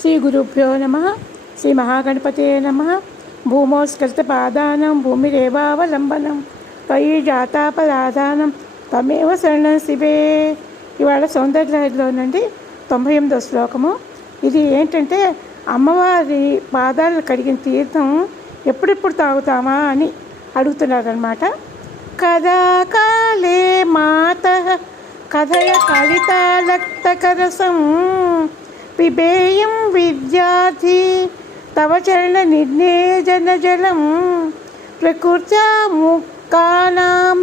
శ్రీ గురుభ్యో నమ. శ్రీ మహాగణపతే నమ. భూమోస్కృతపాదానం భూమిరేవావలంబనం త్వయి జాతాపరాధానం త్వమేవ శరణం శివే. ఇవాళ సౌందర్యలహరిలో నుండి 98వ శ్లోకము. ఇది ఏంటంటే అమ్మవారి పాదాలను కడిగిన తీర్థం ఎప్పుడెప్పుడు తాగుతామా అని అడుగుతున్నారనమాట. కదా కాలే మాత కథయ కలితాలక్తకరసం పిబేయం విద్యార్థి తవ చరణ నిర్ణేజన జలం ప్రకృత్యా ముక్కానాం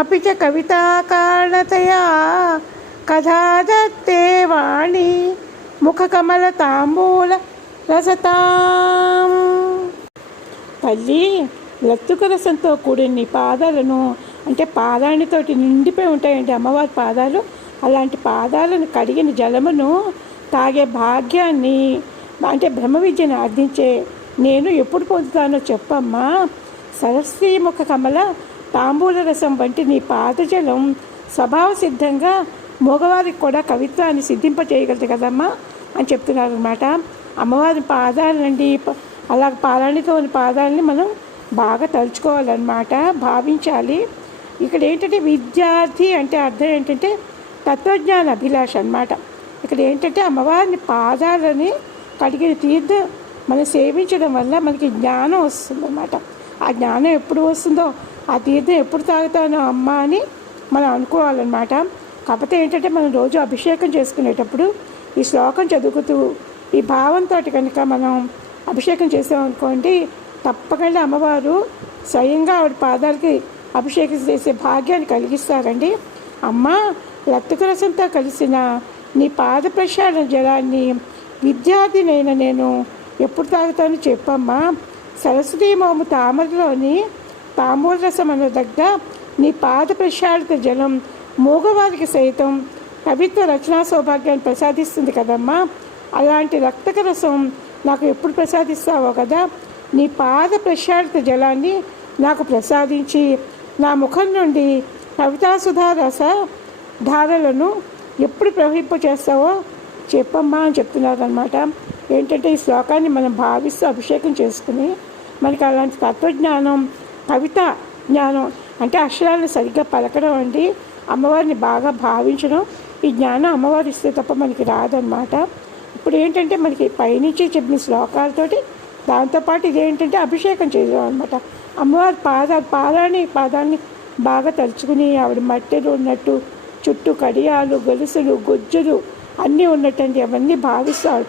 అపి చ కవితాకారణతయా కథాదత్తే వాణి ముఖకమల తాంబూల రసతాం. తల్లి, లత్తుక రసంతో కూడిన నీ పాదాలను, అంటే పాదానితోటి నిండిపోయి ఉంటాయండి అమ్మవారి పాదాలు. అలాంటి పాదాలను కడిగిన జలమును తాగే భాగ్యాన్ని, అంటే బ్రహ్మ విద్యను అర్థించే నేను ఎప్పుడు పొందుతానో చెప్పమ్మా. సరస్వీ ముఖ కమల తాంబూల రసం వంటి నీ పాదజలం స్వభావ సిద్ధంగా మగవారికి కూడా కవిత్వాన్ని సిద్ధింపచేయగలదు కదమ్మా అని చెప్తున్నారనమాట. అమ్మవారి పాదాలండి, అలా పాదానితో ఉన్న పాదాలని మనం బాగా తలుచుకోవాలన్నమాట, భావించాలి. ఇక్కడ ఏంటంటే విద్యార్థి అంటే అర్థం ఏంటంటే తత్వజ్ఞాన అభిలాష అన్నమాట. ఇక్కడ ఏంటంటే అమ్మవారిని పాదాలని కడిగిన తీర్థం మనం సేవించడం వల్ల మనకి జ్ఞానం వస్తుందన్నమాట. ఆ జ్ఞానం ఎప్పుడు వస్తుందో, ఆ తీర్థం ఎప్పుడు తాగుతానో అమ్మ అని మనం అనుకోవాలన్నమాట. కాకపోతే ఏంటంటే మనం రోజు అభిషేకం చేసుకునేటప్పుడు ఈ శ్లోకం చదువుతూ ఈ భావంతో కనుక మనం అభిషేకం చేసామనుకోండి, తప్పకుండా అమ్మవారు స్వయంగా ఆవిడ పాదాలకి అభిషేకం చేసే భాగ్యాన్ని కలిగిస్తారండి. అమ్మ, లత్తుక రసంతో కలిసిన నీ పాద ప్రక్షాళన జలాన్ని విద్యార్థినైన నేను ఎప్పుడు తాగుతానో చెప్పమ్మా. సరస్వతీ మోము తామరలోని తాంబూల రసం అన్న దగ్గర నీ పాద ప్రక్షాళిత జలం మూగవారికి సైతం కవిత్వ రచనా సౌభాగ్యాన్ని ప్రసాదిస్తుంది కదమ్మా. అలాంటి రక్తక రసం నాకు ఎప్పుడు ప్రసాదిస్తావో కదా. నీ పాద ప్రక్షాళిత జలాన్ని నాకు ప్రసాదించి నా ముఖం నుండి కవితాసుధా రస ధారలను ఎప్పుడు ప్రవహింప చేస్తావో చెప్పమ్మా అని చెప్తున్నారనమాట. ఏంటంటే ఈ శ్లోకాన్ని మనం భావిస్తూ అభిషేకం చేసుకుని మనకి అలాంటి తత్వజ్ఞానం, కవిత జ్ఞానం అంటే అక్షరాలను సరిగ్గా పలకడం అండి, అమ్మవారిని బాగా భావించడం, ఈ జ్ఞానం అమ్మవారి ఇస్తే తప్ప మనకి రాదనమాట. ఇప్పుడు ఏంటంటే మనకి పైనుంచి చెప్పిన శ్లోకాలతోటి దాంతోపాటు ఇదేంటంటే అభిషేకం చేయడం అనమాట. అమ్మవారి పాదాన్ని బాగా తలుచుకుని ఆవిడ మట్టెలు ఉన్నట్టు, చుట్టూ కడియాలు, గొలుసులు, గొజ్జులు అన్నీ ఉన్నట్టండి, అవన్నీ భావిస్తూ ఆవిడ